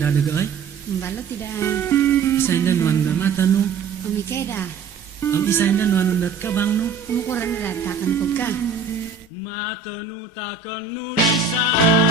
tidak ada gai. Mbalo tidak. Isaindan wan da mata nu. Ami keda. Am isaindan wan undat ka bang nu. Umukuran na takkan ko ka. Mata nu takkan nu lisa.